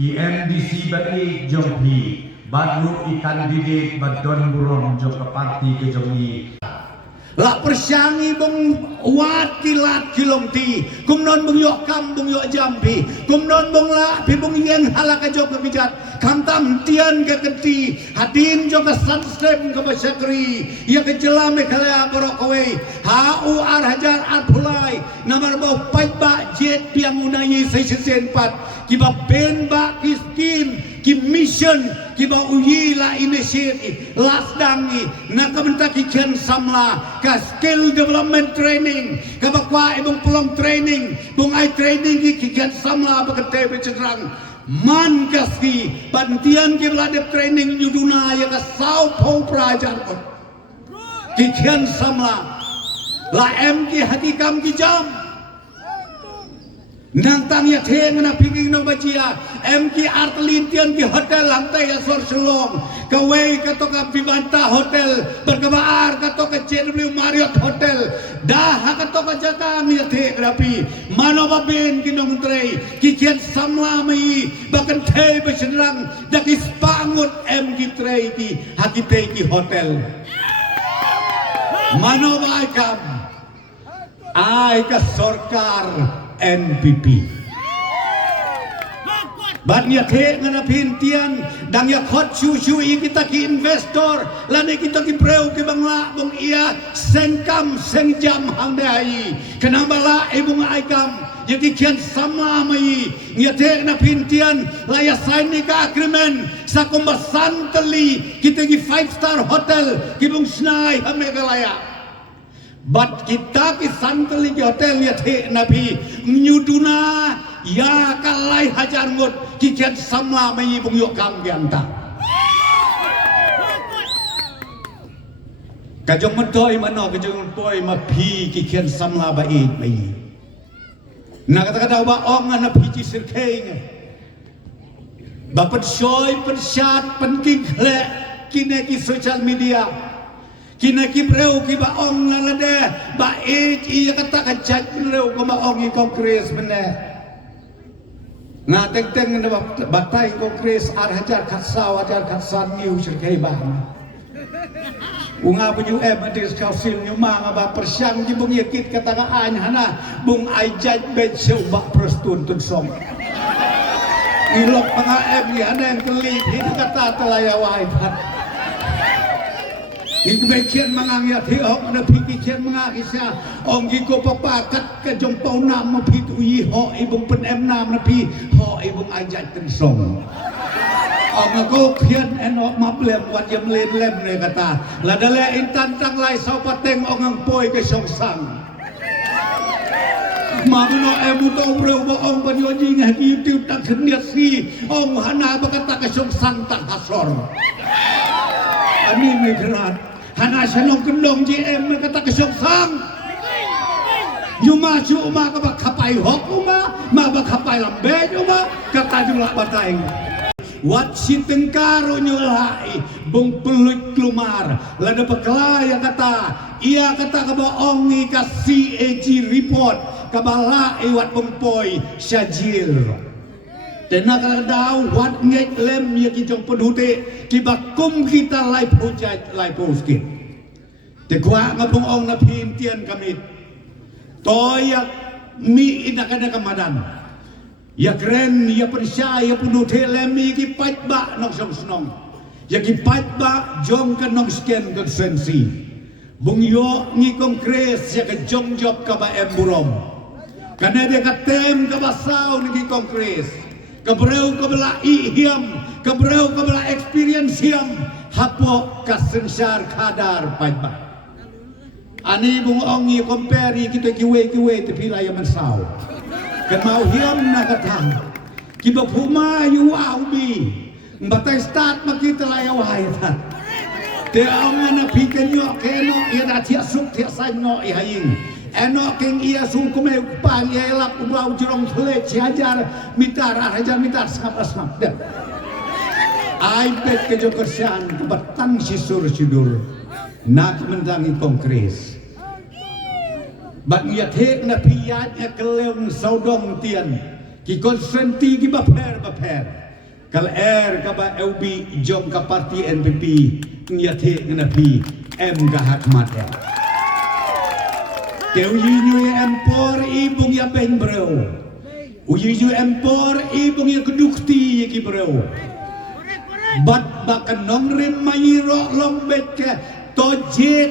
IMDC bagi Jompi Badru ikan didik badon burung jok ke parti ke Jompi lak persyangi bung wat kilat kilong ti kumnon bung yok kam bung yok jampi kumnon bung la pi bung yen halak jok ke bijat kam tam tian ke kenti hadin jok ke sanstem ke basyakri ya ke jelam ke kala borok kowe hau ar hajar ar pulai namar bau pai ba jet piang unai sai sen pat kiba ben ba kiskim ki mission kiba uyi la initiative lasdangi na kamentaki ken samla ka skill development training ka bakwa ibong pelong training bung ai training ki ken samla bakate becerang man kasi bantian ki ladep training yuduna ya ka sau pau prajar ki ken samla la em ki hakikam ki jam nang tang ya theng na pinging no bachia em ki artlin tian ki hotel lantai asor selong kawai kato ka Vivanta hotel berkabar kato ka JW Marriott hotel dah kato ka jakang ya theng rapi mano babin ki nong trei ki kian samla mai bahkan thei besenrang daki spangut em ki trei ki hakite ki hotel mano bai kam ai ka sorkar NPP Batnya ke ngana pintian dang ya khot chu kita ki investor lani kita ki preu ki bangla bung ia sengkam sengjam hang dai kenapa la ibung aikam jadi kian sama mai ya te na pintian la ya sign ni ka agreement sa kumbasan teli kita ki 5-star hotel ki bung snai hamegalaya Bat kita ki santeli ki hotel ya the nabi nyuduna ya kalai hajar ngot ki kian samla mai bung yok kam gianta kajong mentoi mano kajong mentoi ma phi ki kian samla bai mai na kata-kata ba ong na phi ci sirkeng ba pen soy pen chat pen king khle kine ki social media kina ki preu ki ba ong la de ba i kata ka chat preu ko ba ong i kongres bene na teng na batai kongres ar hajar khasaw hajar khasan niu sirkai ba unga penyu adis kausil nyuma ba persyang ki bung yakit kata ka an hana bung ai jaj be seu ba prostun tun som ilok panga em ya hana keli itu kata telayawai pat itu bagian mengangia tiok na pikiran mengangisya onggi ko papakat ke jong pau nam ma pitu yi ho ibung pen em nam na pi ho ibung ajat ten song ong ko khian enok ma blem wat yam len lem ne kata la dale intan tang lai sau pateng ong ang poi ke song sang ma no em to breu ba ong ban yo jing ha YouTube tak khniat si ong hana ba kata ke song sang tak hasor ani me kerat hana senong kendong JM kata kesong sang yuma cuma ka bakapai hok uma ma bakapai lambe uma kata jumlah batang wat si tengkaro nyolai bung peluit klumar lada pekelaya kata ia kata ka baongi ka CAG report ka bala iwat pempoi syajil tenaga daw wat ngek lem ya ki jong pedute ki bakum kita lai project lai poskit te kwa ngapong ong na pintian kami toya mi inakada kamadan ya keren ya persya ya pedute lem ki patba nok song snong ya ki patba jong ka nok sken konsensi bung yo ngi kongres ya ka jong job ka ba emburom kana dia ka tem ka basaw ngi kongres kebreu kebela ihiam kebreu kebela experience hiam hapo kasensar kadar pajba ani bung ongi compare kita kiwe tapi laya mansau kan mau hiam nakatang kiba puma yu aubi batai start makita laya wahayat te ongana piken yo keno ira tia suk tia sanno ihaing enok keng ia sung kume pang ia lap ubau jurong tele ciajar mitar hajar mitar skap deh ai bet ke jokersian kebatang sisur sidur nak mendangi kongres bat ia tek na piyat ya kelem saudong tian ki konsenti ki baper kal kaba LB jom ka parti NPP ngiyate nganapi gahat mata Kau yunyu empor ibung ya ben bro. Uyuyu empor ibung ya kedukti ya ki bro. Bat bakan nongrim mayiro long betke tojet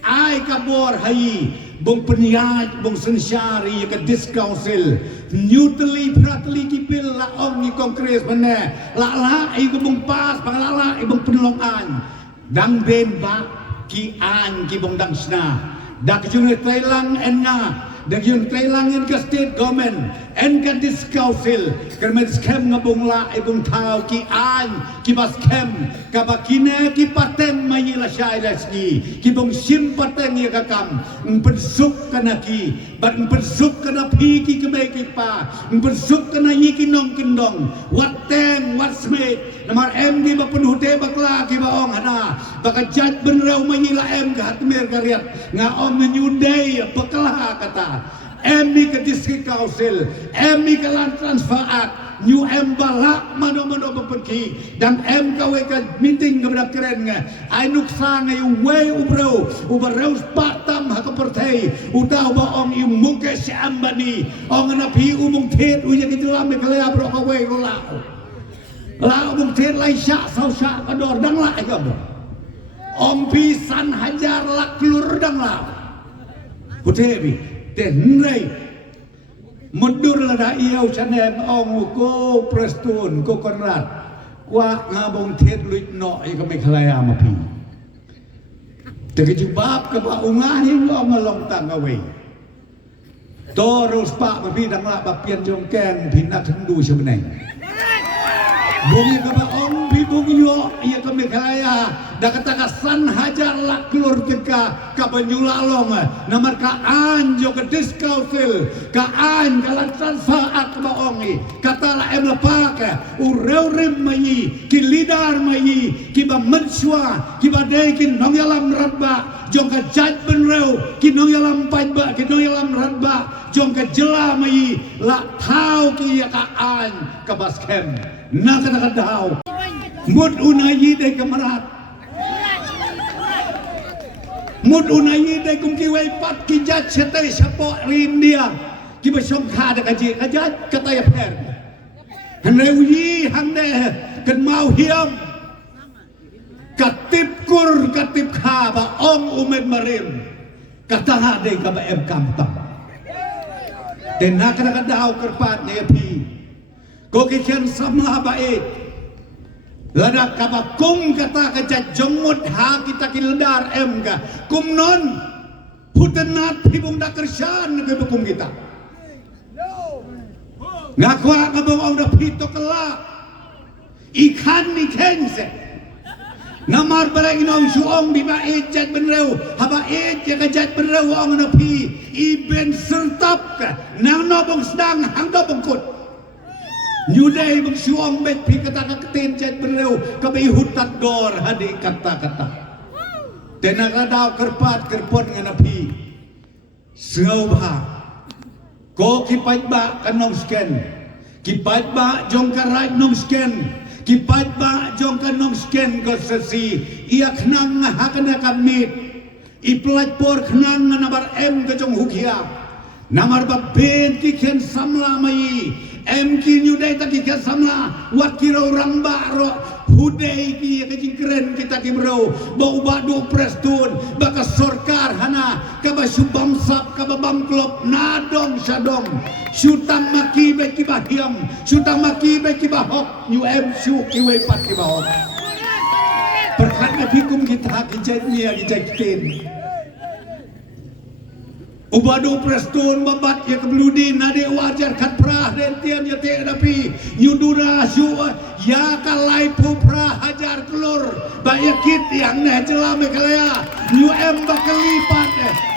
ai kabor hai bung peniat bung sensyari ya ke diskausil newtly pratli kipil la ong ni kongres mana la ai bung pas bang la ai bung penelongan dang ben bak ki an ki bung dang sna dak jun Thailand enna dak jun Thailand en ka state government en ka dis council kermet scam ngabung la ibung tau ki an ki bas scam ka bakine ki paten mayila syai lasgi ki bung sim paten ya kakam pensuk kana ki bat pensuk kana pi ki kemai ki pa pensuk kana yi ki nong kendong wat teng wat sme namar em di ba penhute bakla ki ba ong hana bakajat benrau mayila em ka hatmer kariat nga om nyudai bakla kata em ni ke district council em ni ke land transfer act new em balak mano-mano berpergi dan em kawe ka meeting kepada keren nga ai nuksa nga yung way ubrau patam ha kapertay utaw ba ong yung muke si ambani ong napi umong tet uya kitulam me kalaya bro ka way ko lao umong tet lai sya sau sya kador dang la ka bro om pisan hajar lak klur dang la putebi tenrei mundur lada iau chanem ong ko prestun ko konrad kwa ngabong tet luit no ai ka me kalaya ma pi te ke jubab ka ba ungahin ong ngalong tang away Toros pak mapi dang la ba pian jong keng pinat hendu sebenai bungi ka ba ong pi bungi yo ia ka me kalaya da kata san hajar lak klur teka ka banyulalong namar ka anjo ke diskausil ka an kalan transfer ba ongi kata la em lapak ureu rim mayi ki lidar mayi ki ba mensua ki ba dei ki nong yalam radba jong ka jaj benreu ki nong yalam pajba ki nong yalam radba jong ka jela mayi la thau ki ya ka an ka baskem na kata dau mud unayi dei kamarat mud unayi dei kum ki wei pat ki jaj setai sapo rindia ki besom kha da kaji kajaj kata ya per haneu yi hang de kan mau hiam katip kur katip kha ba ong umet marim kata ha dei ka ba em kamtam den na kana dau kerpat ne pi ko ki ken samla ba e lada kaba kum kata kajat jomut ha kita kiledar em ka kum non putenat hibung da kersan ke bukum kita ngakwa ngabong ong da pito kala ikan ni kense namar barang inong suong di ba ejat benreu haba ejat kajat benreu ong na pi iben sertap ka nang nobong sedang hang dobong kut nyudai bang suong bet pi kata ketin jet bereu kabai hutat dor hadi kata-kata tenak radau kerpat kerpon nganapi sengau bah ko kipat ba kanong sken kipat ba jong karai nong sken kipat ba jong kanong sken ko sesi ia knang hakana kamit iplat por knang nabar em ke jong hukia namar ba ben ki ken samla mai em ki nyudai ta ki samla wat ki orang baro hudai ki ka jingkren kita ki bro bau badu prestun baka sorkar hana ka ba subam sap ka ba bam klop nadong sadong syutang maki be ki bahiam syutang maki be ki bahok nyu em syu ki we pat ki bahok perkat na pikum kita ki jatnia ki jatin ubadu prestun babat ya kebludi nade wajar kat prah den tian ya te dapi yudura su ya kalai pu prah hajar kelur ba yakit yang ne celame kalaya yu em bakalipat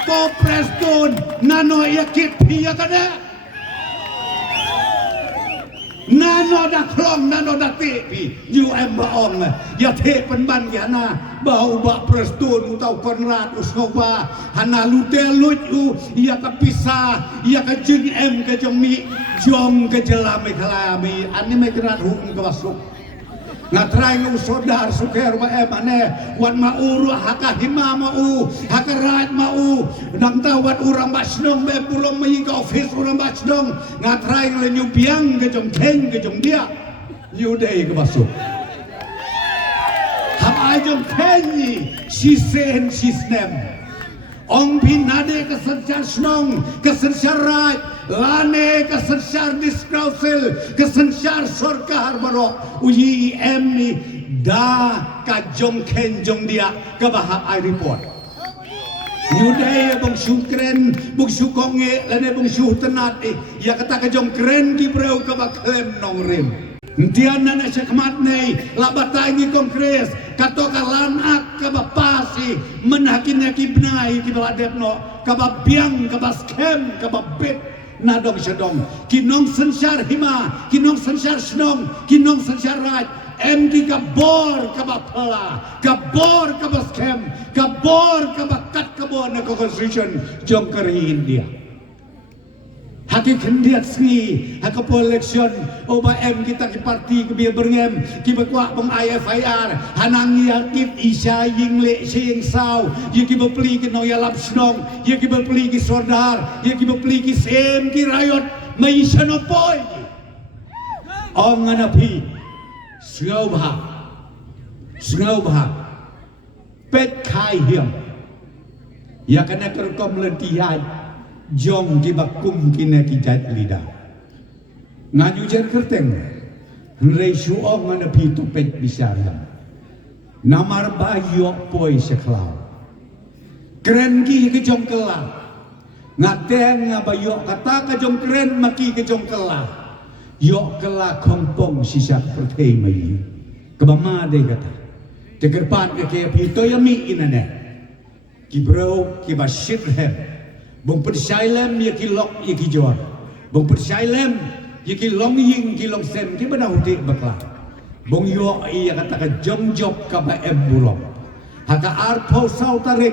ko prestun nano yakit pia kada nano da klong nano da tepi yu em baong ya te penban ya na bau ba prestun utau konrad usnoba hana lute lucu ia kapisa ia ka jeng em ka jomi jom ka jelame kalami ani me gerat hum ka masuk Ngatrai ng sodar suker wa emane wan mauru haka hima mau haka rat mau nang tawat urang basnong be pulong mayi ka office urang basnong ngatrai ng lenyu biang ke jong keng ke jong dia new day ke basu hab ai jong keng ni si sen si snem ong pinade ke sensyar snong ke sensyar rat lane ke sensyar diskrausil ke sensyar sorkar barok uji em ni da ka jong ken jong dia ke bahap ai report new day bong syukren bong syukonge lane bong syuh tenat ya kata ke jong kren ki breu ke baklem nong rim Tian na syakmat nei labata ini kongres kato kalanak ka bapasi menakin ki bnai ki baladepno ka babiang ka baskem ka babit nadong syadong kinong sensyar hima kinong sensyar snong kinong sensyar raj em ki kabor ka bapala kabor ka baskem kabor ka bakat kabor na constitution jong kari India haki kendiat sri haka po eleksyon o ba em kita ki parti ki biar berngem ki bakwa pong IFIR hanang yakit isya yingle sing saw ye ki bepli ki no yalap snong ye ki bepli ki sordar ye ki bepli ki sem ki rayot mai sanopoy ong nganapi sngau bha pet khai hiam ya kana kerkom letihan jong ki bakum kine ki jat lida ngaju jer kerteng rei suong ngana pi to pet bisara namar bayo poi seklau keren ki jong kela ngateng ngabayo kata ka jong keren maki ke jong kela yo kela kompong sisa pertei mai kebama de kata tegerpat ke pi to yami inane ki bro ki basit hem bong persailem ya ki lok ya ki jor bong persailem ya ki long ying ki long sem ki bana utik bakla bong yo iya kata ka jong job ka ba em bulong haka arpo sau tarik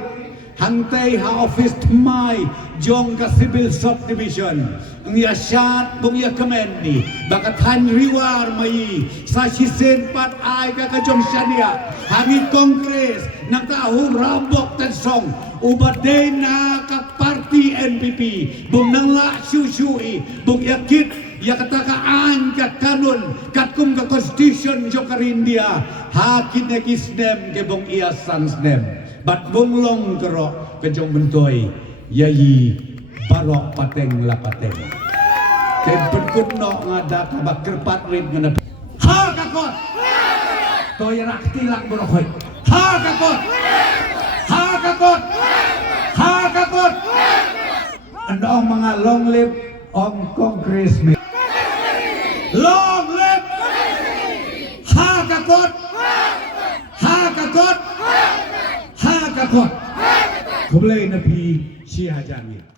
hangtai ha office mai jong ka civil subdivision ngia syat bong ya kemen ni baka tan riwar mai sa sisen pat ai ka jong syania hangi kongres nang tahu rambok tan song ubadai na ka parti NPP bung nang la syusui bung yakit ya katakaan kat kanun kat kum ka constitution jokar India hakit na kisnem ke bung iasan snem bat bung long kero ke jong bentoy yayi barok pateng la pateng ken perkut no ngada ka bakir patrit ngana ha kakot toy rak tilak borokoy ha kakot ha kakot ha kakot andong mga long live on congressman long live ha kakot ha kakot ha kakot kublay na pi siya jangit